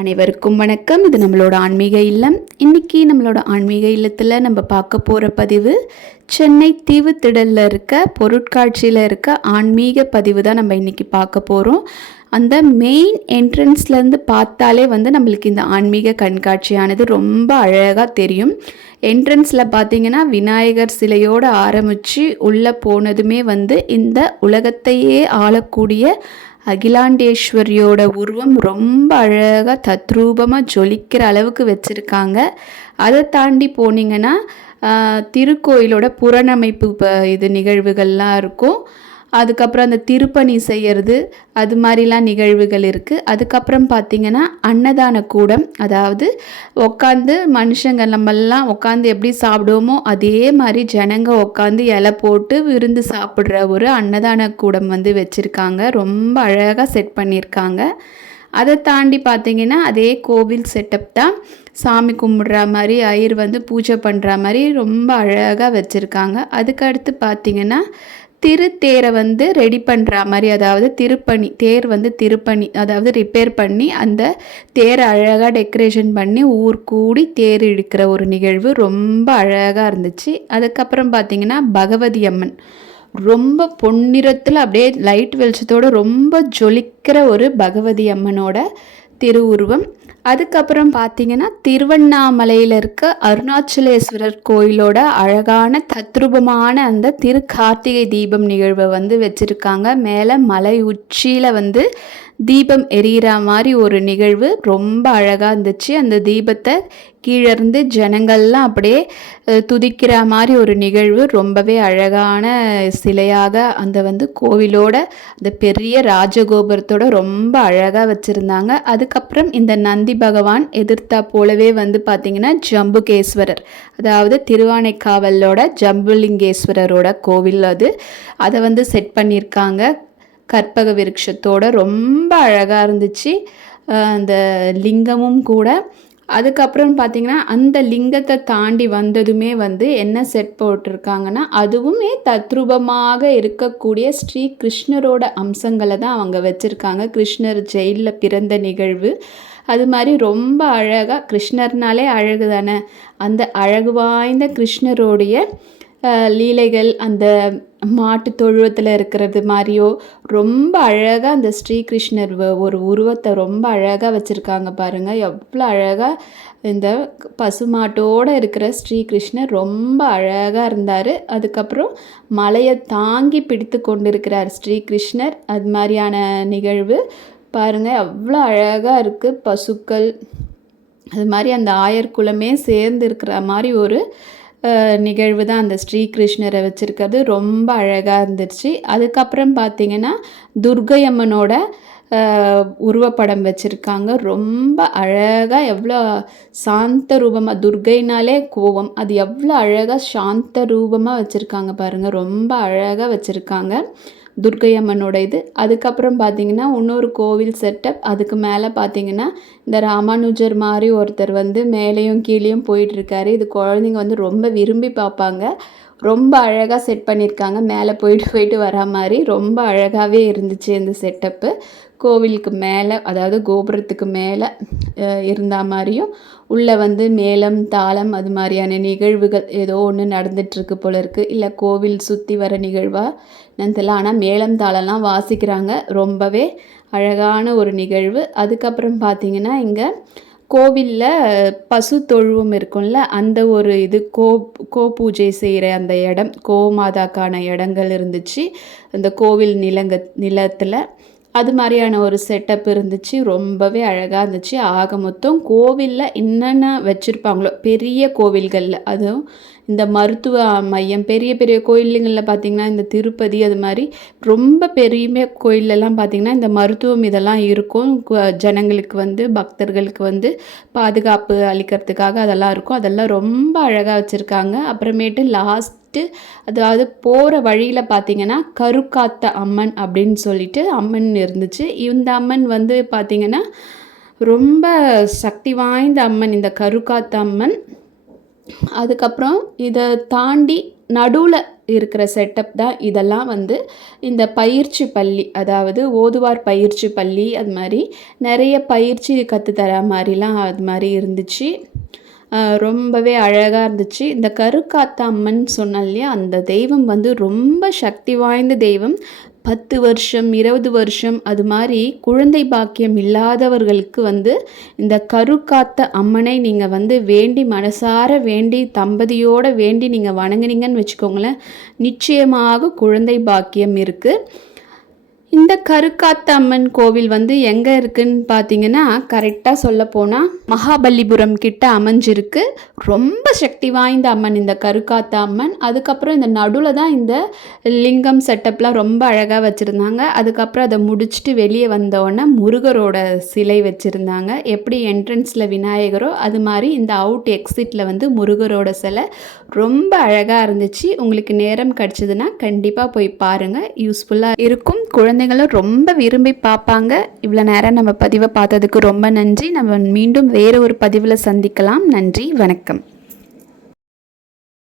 அனைவருக்கும் வணக்கம். இது நம்மளோட ஆன்மீக இல்லம். இன்றைக்கி நம்மளோட ஆன்மீக இல்லத்தில் நம்ம பார்க்க போகிற பதிவு சென்னை தீவுத்திடலில் இருக்க பொருட்காட்சியில் இருக்க ஆன்மீக பதிவு தான் நம்ம இன்றைக்கி பார்க்க போகிறோம் அந்த மெயின் என்ட்ரன்ஸ்லேருந்து பார்த்தாலே வந்து நம்மளுக்கு இந்த ஆன்மீக கண்காட்சியானது ரொம்ப அழகாக தெரியும். என்ட்ரன்ஸில் பார்த்தீங்கன்னா விநாயகர் சிலையோடு ஆரம்பித்து உள்ளே போனதுமே வந்து இந்த உலகத்தையே ஆளக்கூடிய அகிலாண்டேஸ்வரியோட உருவம் ரொம்ப அழகாக தத்ரூபமாக ஜொலிக்கிற அளவுக்கு வச்சுருக்காங்க. அதை தாண்டி போனீங்கன்னா திருக்கோயிலோட புறணமைப்பு ப- இது நிகழ்வுகள்லாம் இருக்கும். அதுக்கப்புறம் அந்த திருப்பணி செய்கிறது அது மாதிரிலாம் நிகழ்வுகள் இருக்குது அதுக்கப்புறம் பார்த்திங்கன்னா அன்னதான கூடம். அதாவது உட்காந்து மனுஷங்க நம்மெல்லாம் உட்காந்து எப்படி சாப்பிடுவோமோ அதே மாதிரி ஜனங்க உட்காந்து இலை போட்டு விருந்து சாப்பிட்ற ஒரு அன்னதான கூடம் வந்து வச்சுருக்காங்க. ரொம்ப அழகாக செட் பண்ணியிருக்காங்க அதை தாண்டி பார்த்தீங்கன்னா அதே கோவில் செட்டப் தான். சாமி கும்பிட்ற மாதிரி ஐயர் வந்து பூஜை பண்ணுற மாதிரி ரொம்ப அழகாக வச்சுருக்காங்க. அதுக்கடுத்து பார்த்திங்கன்னா பார்த்தீங்கன்னா திருத்தேரை வந்து ரெடி பண்ணுற மாதிரி அதாவது திருப்பணி தேர் வந்து திருப்பணி அதாவது ரிப்பேர் பண்ணி அந்த தேரை அழகாக டெக்கரேஷன் பண்ணி ஊர் கூடி தேர் இழுக்கிற ஒரு நிகழ்வு ரொம்ப அழகாக இருந்துச்சு. அதுக்கப்புறம் பார்த்தீங்கன்னா பகவதி அம்மன். ரொம்ப பொன்னிறத்தில் அப்படியே லைட் வெளிச்சத்தோட ரொம்ப ஜொலிக்கிற ஒரு பகவதி அம்மனோட திருவுருவம். அதுக்கப்புறம் பார்த்தீங்கன்னா திருவண்ணாமலையில் இருக்க அருணாச்சலேஸ்வரர் கோயிலோட அழகான தத்ரூபமான அந்த திரு கார்த்திகை தீபம் நிகழ்வை வந்து வச்சுருக்காங்க. மேலே மலை உச்சியில் வந்து தீபம் எரியிற மாதிரி ஒரு நிகழ்வு ரொம்ப அழகாக இருந்துச்சு. அந்த தீபத்தை கீழே இருந்து ஜனங்கள்லாம் அப்படியே துதிக்கிற மாதிரி ஒரு நிகழ்வு ரொம்பவே அழகான சிலையாக அந்த வந்து கோவிலோட அந்த பெரிய ராஜகோபுரத்தோட ரொம்ப அழகாக வச்சுருந்தாங்க. அதுக்கப்புறம் இந்த நந்தி பகவான் எதிர்த்தா போலவே வந்து பார்த்திங்கன்னா ஜம்புகேஸ்வரர் அதாவது திருவானைக்காவலோட ஜம்புலிங்கேஸ்வரரோட கோவில் அது. அதை வந்து செட் பண்ணியிருக்காங்க கற்பக விருட்சத்தோட ரொம்ப அழகாக இருந்துச்சு. அந்த லிங்கமும் கூட. அதுக்கப்புறம் பார்த்திங்கன்னா அந்த லிங்கத்தை தாண்டி வந்ததுமே வந்து என்ன செட் போட்டிருக்காங்கன்னா அதுவுமே தத்ரூபமாக இருக்கக்கூடிய ஸ்ரீ கிருஷ்ணரோட அம்சங்களை தான் அவங்க வச்சுருக்காங்க. கிருஷ்ணர் ஜெயிலில் பிறந்த நிகழ்வு. அது மாதிரி ரொம்ப அழகாக கிருஷ்ணர்னாலே அழகு தானே. அந்த அழகு வாய்ந்த கிருஷ்ணரோடைய லீலைகள் அந்த மாட்டு தொழுவத்தில் இருக்கிறது மாதிரியோ ரொம்ப அழகாக அந்த ஸ்ரீகிருஷ்ணர் வ- ஒரு உருவத்தை ரொம்ப அழகாக வச்சுருக்காங்க பாருங்கள் எவ்வளோ அழகாக இந்த பசுமாட்டோடு இருக்கிற ஸ்ரீகிருஷ்ணர் ரொம்ப அழகாக இருந்தார். அதுக்கப்புறம் மலையை தாங்கி பிடித்து கொண்டிருக்கிறார் ஸ்ரீகிருஷ்ணர். அது மாதிரியான நிகழ்வு. பாருங்கள் எவ்வளோ அழகாக இருக்குது பசுக்கள் அது மாதிரி அந்த ஆயர் குலமே சேர்ந்து இருக்கிற மாதிரி ஒரு நிகழ்வு தான் அந்த ஸ்ரீகிருஷ்ணரை வச்சுருக்கிறது. ரொம்ப அழகாக இருந்துச்சு. அதுக்கப்புறம் பார்த்தீங்கன்னா துர்கை அம்மனோட உருவப்படம் வச்சுருக்காங்க. ரொம்ப அழகாக எவ்வளோ சாந்த ரூபமாக துர்கைனாலே கோபம். அது எவ்வளோ அழகாக சாந்த ரூபமாக வச்சுருக்காங்க பாருங்கள் ரொம்ப அழகாக வச்சுருக்காங்க. துர்க்கை அம்மனோட இது. அதுக்கப்புறம் பார்த்தீங்கன்னா இன்னொரு கோவில் செட்டப் அதுக்கு மேலே பார்த்தீங்கன்னா இந்த ராமானுஜர் மாதிரி ஒருத்தர் வந்து மேலேயும் கீழேயும் போயிட்டுருக்காரு இது குழந்தைங்க வந்து ரொம்ப விரும்பி பார்ப்பாங்க ரொம்ப அழகாக செட் பண்ணியிருக்காங்க மேலே போயிட்டு போயிட்டு வரா மாதிரி ரொம்ப அழகாகவே இருந்துச்சு இந்த செட்டப்பு கோவிலுக்கு மேலே அதாவது கோபுரத்துக்கு மேலே இருந்த மாதிரியும் உள்ளே வந்து மேலம் தாளம் அது மாதிரியான நிகழ்வுகள் ஏதோ ஒன்று நடந்துட்டுருக்கு போல இருக்குது இல்லை கோவில் சுற்றி வர நிகழ்வாக என்னன்னு தெரியல ஆனால் மேலம் தாளம்லாம் வாசிக்கிறாங்க. ரொம்பவே அழகான ஒரு நிகழ்வு. அதுக்கப்புறம் பார்த்தீங்கன்னா இங்கே கோவிலில் பசு தொழுவம் இருக்கும்ல அந்த ஒரு இது கோ கோ பூஜை செய்கிற அந்த இடம் கோமாதாக்கான இடங்கள் இருந்துச்சு. அந்த கோவில் நிலங்க நிலத்தில் அது மாதிரியான ஒரு செட்டப் இருந்துச்சு. ரொம்பவே அழகாக இருந்துச்சு. ஆக மொத்தம் கோவிலில் என்னென்ன வச்சுருப்பாங்களோ பெரிய கோவில்களில் அதுவும் இந்த மருத்துவ மையம் பெரிய பெரிய கோயிலுங்களில் பார்த்திங்கன்னா இந்த திருப்பதி அது மாதிரி ரொம்ப பெரிய கோயிலெல்லாம் பார்த்திங்கன்னா இந்த மருத்துவம் இதெல்லாம் இருக்கும். கு- ஜனங்களுக்கு வந்து பக்தர்களுக்கு வந்து பாதுகாப்பு அளிக்கிறதுக்காக அதெல்லாம் இருக்கும். அதெல்லாம் ரொம்ப அழகாக வச்சுருக்காங்க. அப்புறமேட்டு லாஸ்ட்டு அதாவது போகிற வழியில் பார்த்தீங்கன்னா கருக்காத்த அம்மன் அப்படின்னு சொல்லிட்டு அம்மன் இருந்துச்சு. இந்த அம்மன் வந்து பார்த்தீங்கன்னா ரொம்ப சக்தி வாய்ந்த அம்மன். இந்த கருக்காத்த அம்மன் அதுக்கப்புறம் இதை தாண்டி நடுவில் இருக்கிற செட்டப் தான் இதெல்லாம் வந்து இந்த பயிற்சி பள்ளி அதாவது ஓதுவார் பயிற்சி பள்ளி அது மாதிரி நிறைய பயிற்சி கற்றுத்தர மாதிரிலாம் அது மாதிரி இருந்துச்சு. ரொம்பவே அழகாக இருந்துச்சு. இந்த கருக்காத்த அம்மன் சொன்னேன் இல்லையா? அந்த தெய்வம் வந்து ரொம்ப சக்தி வாய்ந்த தெய்வம். பத்து வருஷம் இருபது வருஷம் அது மாதிரி குழந்தை பாக்கியம் இல்லாதவர்களுக்கு வந்து இந்த கருக்காத்த அம்மனை நீங்கள் வந்து வேண்டி மனசார வேண்டி தம்பதியோடு வேண்டி நீங்கள் வணங்குனீங்கன்னு வச்சுக்கோங்களேன். நிச்சயமாக குழந்தை பாக்கியம் இருக்குது இந்த கருக்காத்த அம்மன் கோவில் வந்து எங்கே இருக்குன்னு பார்த்தீங்கன்னா கரெக்டாக சொல்ல போனால் மகாபலிபுரம் கிட்ட அமைஞ்சிருக்கு. ரொம்ப சக்தி வாய்ந்த அம்மன் இந்த கருக்காத்த அம்மன் அதுக்கப்புறம் இந்த நடுவில் தான் இந்த லிங்கம் செட்டப்லாம் ரொம்ப அழகாக வச்சுருந்தாங்க. அதுக்கப்புறம் அதை முடிச்சுட்டு வெளியே வந்தோடனே முருகரோட சிலை வச்சுருந்தாங்க. எப்படி என்ட்ரன்ஸில் விநாயகரோ அது மாதிரி இந்த அவுட் எக்ஸிட்டில் வந்து முருகரோட சிலை ரொம்ப அழகாக இருந்துச்சு. உங்களுக்கு நேரம் கிடச்சிதுன்னா கண்டிப்பாக போய் பாருங்கள் யூஸ்ஃபுல்லாக இருக்கும். குழந்தை குழந்தைங்களும் ரொம்ப விரும்பி பார்ப்பாங்க. இவ்வளோ நேரம் நம்ம பதிவை பார்த்ததுக்கு ரொம்ப நன்றி. நம்ம மீண்டும் வேறு ஒரு பதிவில் சந்திக்கலாம். நன்றி. வணக்கம்.